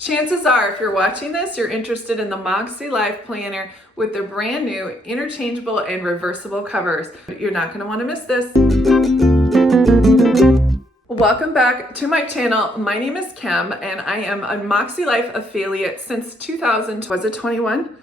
Chances are, if you're watching this, you're interested in the MäksēLIVE planner with their brand new interchangeable and reversible covers. You're not going to want to miss this. Welcome back to my channel. My name is Kim and I am a MäksēLIVE affiliate since 2000. Was it 21?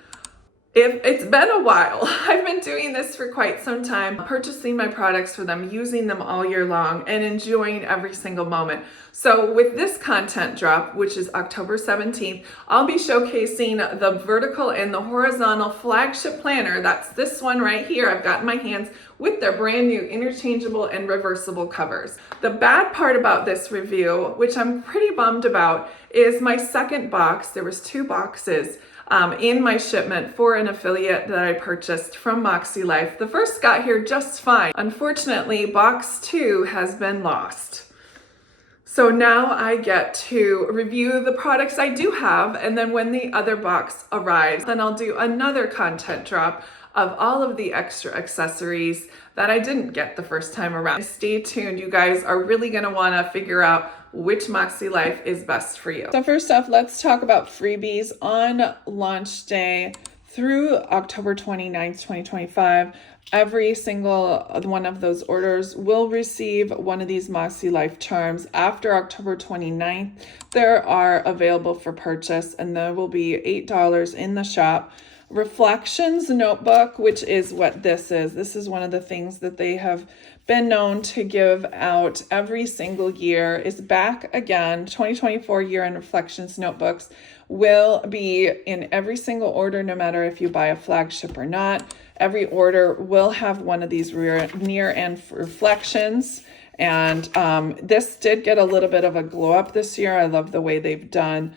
It's been a while. I've been doing this for quite some time, purchasing my products for them, using them all year long, and enjoying every single moment. So with this content drop, which is October 17th, I'll be showcasing the vertical and the horizontal flagship planner. That's this one right here I've got in my hands with their brand new interchangeable and reversible covers. The bad part about this review, which I'm pretty bummed about, is my second box. There was 2 boxes in my shipment for an affiliate that I purchased from MäksēLIVE. The first got here just fine. Unfortunately, box 2 has been lost. So now I get to review the products I do have, and then when the other box arrives, then I'll do another content drop of all of the extra accessories that I didn't get the first time around. Stay tuned. You guys are really going to want to figure out which MäksēLIVE is best for you. So first off, let's talk about freebies. On launch day through October 29th, 2025, every single one of those orders will receive one of these MäksēLIVE charms. After October 29th, there are available for purchase, and there will be $8 in the shop. Reflections notebook, which is what this is. This is one of the things that they have been known to give out every single year, is back again. 2024 year-end reflections notebooks will be in every single order, no matter if you buy a flagship or not. Every order will have one of these near-end reflections. And this did get a little bit of a glow up this year. I love the way they've done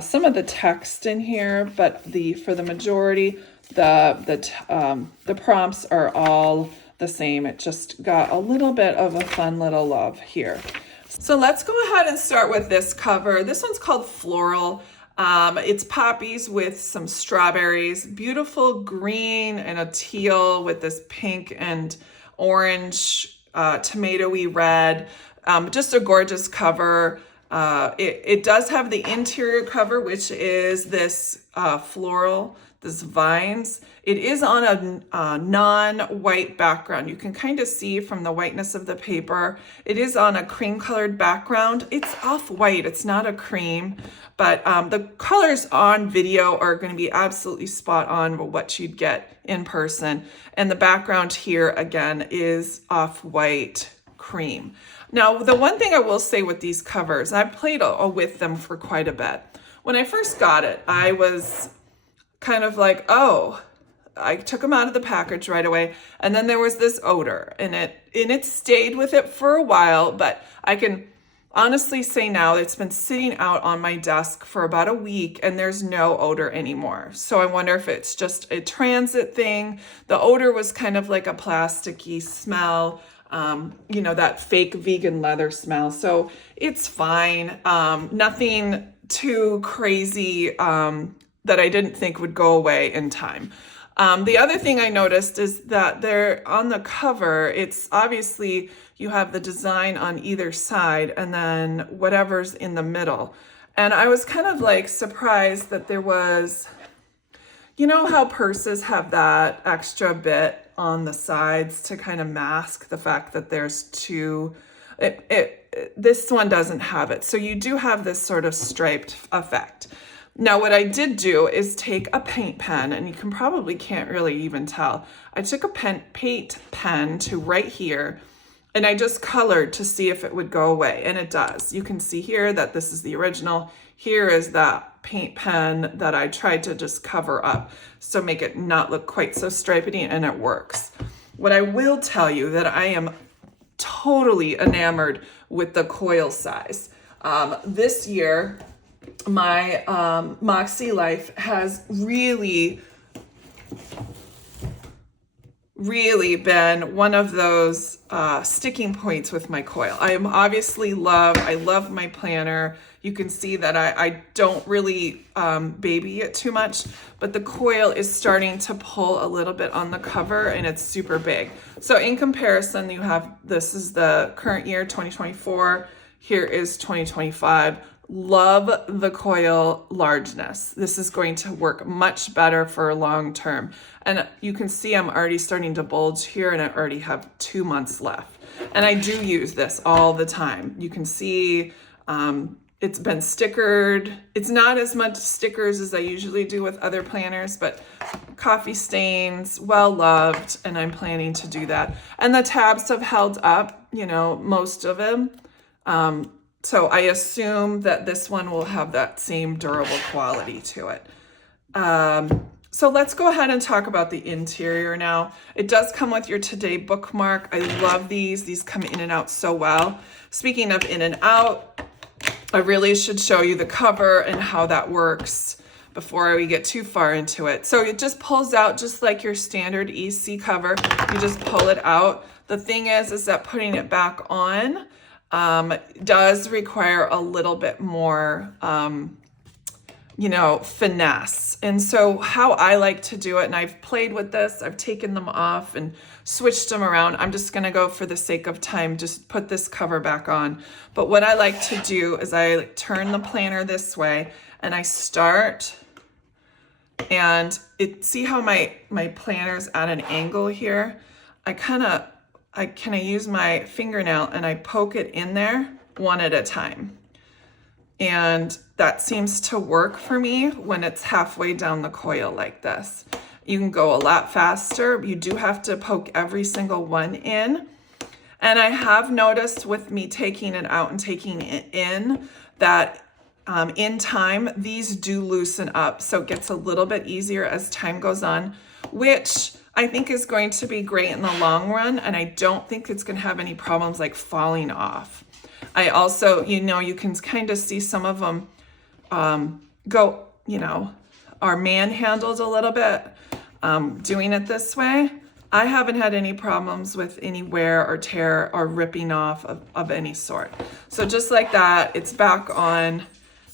some of the text in here, but for the majority, the prompts are all the same. It just got a little bit of a fun little love here. So let's go ahead and start with this cover. This one's called Floral. It's poppies with some strawberries, beautiful green and a teal with this pink and orange, tomatoey red. Just a gorgeous cover. It does have the interior cover, which is this floral, this vines. It is on a non-white background. You can kind of see from the whiteness of the paper. It is on a cream colored background. It's off-white, it's not a cream, but the colors on video are going to be absolutely spot on with what you'd get in person. And the background here, again, is off-white cream. Now, the one thing I will say with these covers, I've played with them for quite a bit. When I first got it, I was kind of like, oh, I took them out of the package right away. And then there was this odor, and it stayed with it for a while, but I can honestly say now it's been sitting out on my desk for about a week and there's no odor anymore. So I wonder if it's just a transit thing. The odor was kind of like a plasticky smell. You know, that fake vegan leather smell. So it's fine. Nothing too crazy that I didn't think would go away in time. The other thing I noticed is that they're on the cover. It's obviously you have the design on either side and then whatever's in the middle. And I was kind of like surprised that there was, you know how purses have that extra bit on the sides to kind of mask the fact that there's two. This one doesn't have it. So you do have this sort of striped effect. Now, what I did do is take a paint pen, and you can't really even tell. I took a paint pen to right here, and I just colored to see if it would go away, and it does. You can see here that this is the original. Here is that paint pen that I tried to just cover up so make it not look quite so stripedy, and it works. What I will tell you that I am totally enamored with the Coil Size. This year, my MäksēLIVE has really been one of those sticking points with my coil. I love my planner. You can see that I don't really baby it too much, but the coil is starting to pull a little bit on the cover, and it's super big. So in comparison, this is the current year, 2024. Here is 2025. love the coil largeness. This is going to work much better for long term. And you can see I'm already starting to bulge here, and I already have 2 months left. And I do use this all the time. You can see it's been stickered. It's not as much stickers as I usually do with other planners, but coffee stains, well loved, and I'm planning to do that. And the tabs have held up, you know, most of them. So I assume that this one will have that same durable quality to it. So let's go ahead and talk about the interior now. It does come with your Today bookmark. I love these. These come in and out so well. Speaking of in and out, I really should show you the cover and how that works before we get too far into it. So it just pulls out just like your standard EC cover. You just pull it out. The thing is that putting it back on does require a little bit more, you know, finesse. And so how I like to do it, and I've played with this, I've taken them off and switched them around. I'm just gonna go, for the sake of time, just put this cover back on. But what I like to do is I turn the planner this way, and I start, and see how my planner's at an angle here? I kind of use my fingernail and I poke it in there one at a time. And that seems to work for me when it's halfway down the coil like this. You can go a lot faster. You do have to poke every single one in. And I have noticed with me taking it out and taking it in that in time, these do loosen up. So it gets a little bit easier as time goes on, which I think is going to be great in the long run. And I don't think it's going to have any problems like falling off. I also, you know, you can kind of see some of them go, you know, are manhandled a little bit doing it this way. I haven't had any problems with any wear or tear or ripping off of any sort. So just like that, it's back on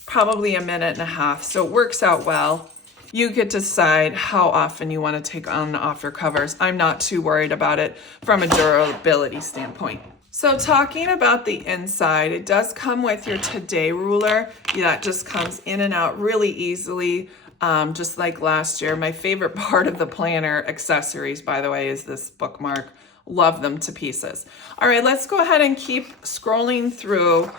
probably a minute and a half. So it works out well. You get to decide how often you want to take on and off your covers. I'm not too worried about it from a durability standpoint. So talking about the inside, it does come with your Today ruler. That just comes in and out really easily, just like last year. My favorite part of the planner accessories, by the way, is this bookmark. Love them to pieces. All right, let's go ahead and keep scrolling through.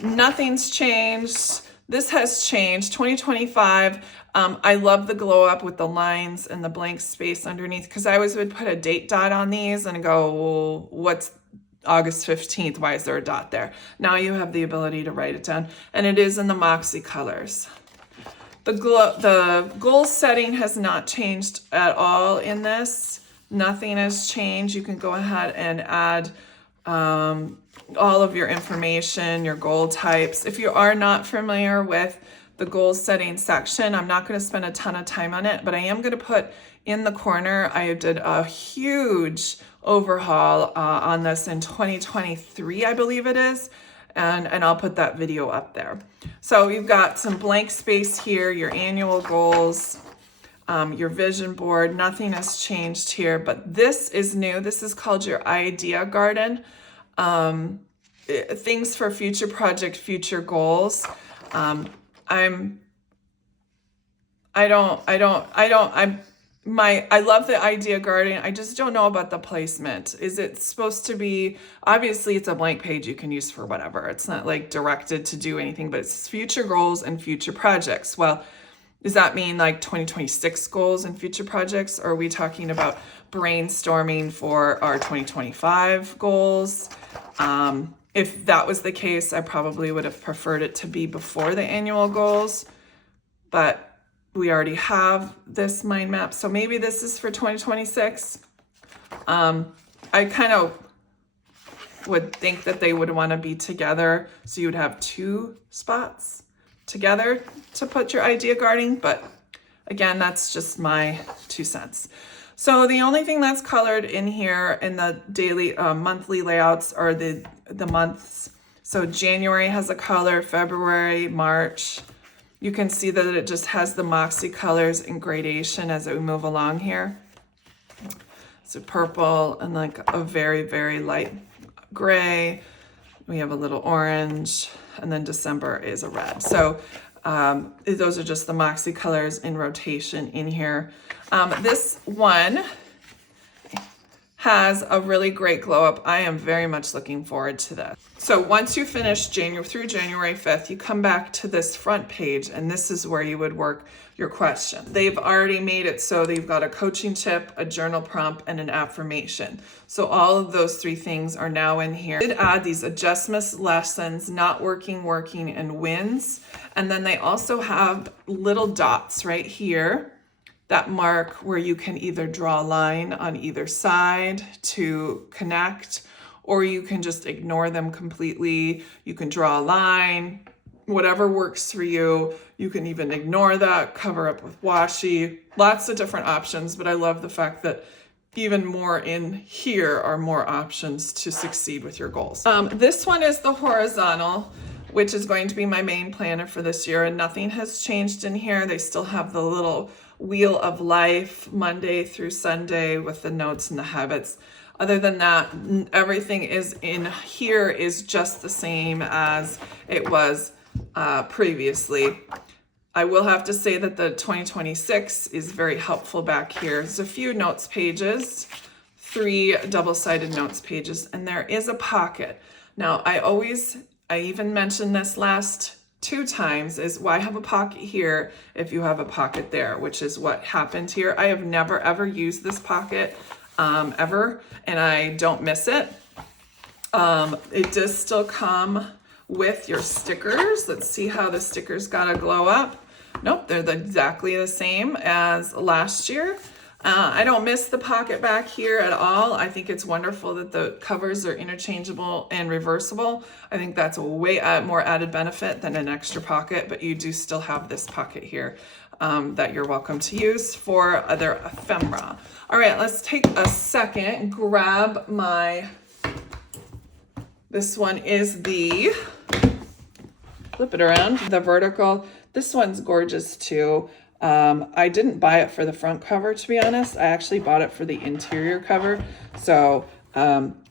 Nothing's changed. This has changed. 2025. I love the glow up with the lines and the blank space underneath, because I always would put a date dot on these and go, well, what's August 15th, why is there a dot there? Now you have the ability to write it down, and it is in the Mäksē colors. The goal setting has not changed at all in this. Nothing has changed. You can go ahead and add all of your information, your goal types. If you are not familiar with the goal setting section, I'm not going to spend a ton of time on it, but I am going to put in the corner, I did a huge overhaul on this in 2023, I believe it is, and I'll put that video up there. So you've got some blank space here, your annual goals, your vision board. Nothing has changed here, but this is new. This is called your idea garden. Things for future project, future goals. I love the idea garden. I just don't know about the placement. Is it supposed to be, obviously it's a blank page you can use for whatever. It's not like directed to do anything, but it's future goals and future projects. Well, does that mean like 2026 goals and future projects? Or are we talking about brainstorming for our 2025 goals? If that was the case, I probably would have preferred it to be before the annual goals, but we already have this mind map. So maybe this is for 2026. I kind of would think that they would want to be together. So you would have 2 spots together to put your idea garden. But again, that's just my 2 cents. So the only thing that's colored in here in the daily, monthly layouts are the months. So January has a color, February, March. You can see that it just has the Mäksē colors in gradation as we move along here. So purple and like a very, very light gray. We have a little orange, and then December is a red. So those are just the Mäksē colors in rotation in here. This one has a really great glow up. I am very much looking forward to this. So once you finish through January 5th, you come back to this front page, and this is where you would work your question. They've already made it so they've got a coaching tip, a journal prompt, and an affirmation. So all of those three things are now in here. I did add these adjustments, lessons, not working, working, and wins. And then they also have little dots right here that mark where you can either draw a line on either side to connect, or you can just ignore them completely. You can draw a line, whatever works for you. You can even ignore that, cover up with washi, lots of different options. But I love the fact that even more in here are more options to succeed with your goals. This one is the horizontal, which is going to be my main planner for this year, and nothing has changed in here. They still have the little wheel of life Monday through Sunday with the notes and the habits. Other than that, everything is in here is just the same as it was previously. I will have to say that the 2026 is very helpful back here. There's a few notes pages, 3 double-sided notes pages, and there is a pocket. Now, I even mentioned this last 2 times, is why have a pocket here if you have a pocket there, which is what happened here. I have never ever used this pocket ever, and I don't miss it. It does still come with your stickers. Let's see how the stickers gotta glow up. Nope, they're exactly the same as last year. I don't miss the pocket back here at all. I think it's wonderful that the covers are interchangeable and reversible. I think that's a way more added benefit than an extra pocket, but you do still have this pocket here that you're welcome to use for other ephemera. All right, let's take a second and grab this one is flip it around, the vertical. This one's gorgeous too. I didn't buy it for the front cover, to be honest. I actually bought it for the interior cover. So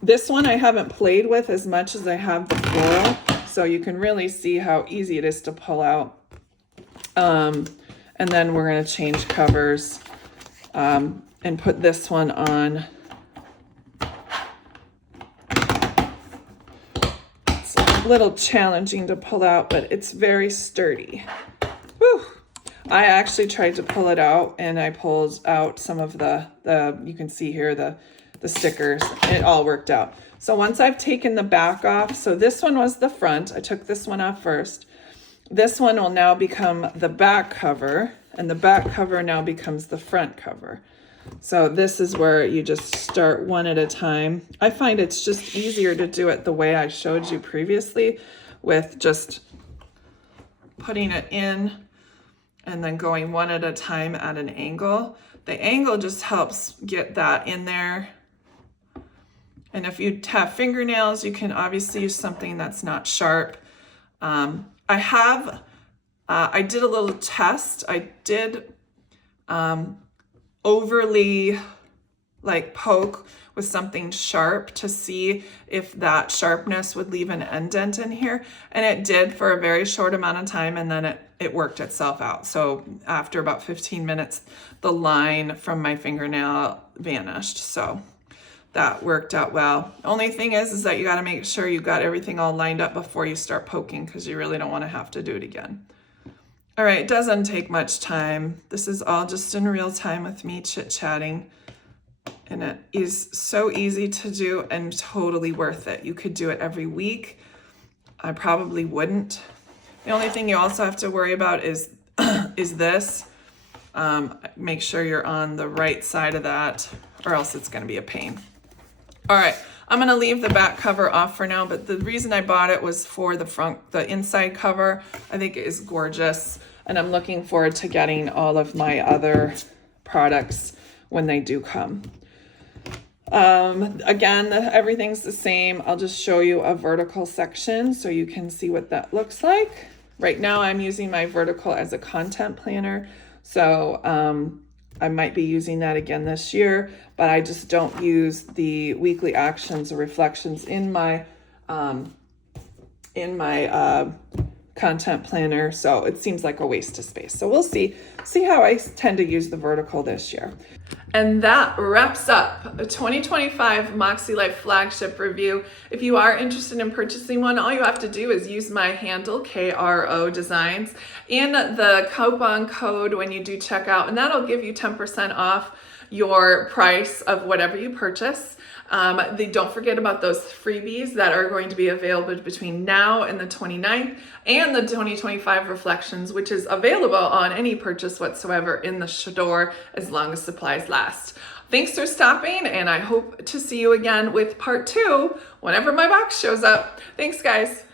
this one I haven't played with as much as I have the floral. So you can really see how easy it is to pull out. And then we're going to change covers and put this one on. It's a little challenging to pull out, but it's very sturdy. Whew. I actually tried to pull it out, and I pulled out some of the you can see here, the stickers. It all worked out. So once I've taken the back off, so this one was the front. I took this one off first. This one will now become the back cover, and the back cover now becomes the front cover. So this is where you just start one at a time. I find it's just easier to do it the way I showed you previously, with just putting it in and then going one at a time at an angle. The angle just helps get that in there. And if you have fingernails, you can obviously use something that's not sharp. I did a little test. I did overly poke with something sharp to see if that sharpness would leave an indent in here. And it did for a very short amount of time, and then it worked itself out. So after about 15 minutes, the line from my fingernail vanished. So that worked out well. Only thing is that you got to make sure you got everything all lined up before you start poking, because you really don't want to have to do it again. All right, it doesn't take much time. This is all just in real time with me chit-chatting. And it is so easy to do and totally worth it. You could do it every week. I probably wouldn't. The only thing you also have to worry about is this. Make sure you're on the right side of that, or else it's going to be a pain. All right, I'm going to leave the back cover off for now, but the reason I bought it was for the inside cover. I think it is gorgeous, and I'm looking forward to getting all of my other products when they do come. Again, everything's the same. I'll just show you a vertical section so you can see what that looks like. Right now I'm using my vertical as a content planner, so I might be using that again this year, but I just don't use the weekly actions or reflections in my in my content planner, so it seems like a waste of space. So we'll see how I tend to use the vertical this year. And that wraps up a 2025 MäksēLIFE Flagship review. If you are interested in purchasing one, all you have to do is use my handle, KRO Designs, and the coupon code when you do checkout, and that'll give you 10% off your price of whatever you purchase. Don't forget about those freebies that are going to be available between now and the 29th, and the 2025 reflections, which is available on any purchase whatsoever in the store as long as supplies last. Thanks for stopping, and I hope to see you again with part 2 whenever my box shows up. Thanks, guys.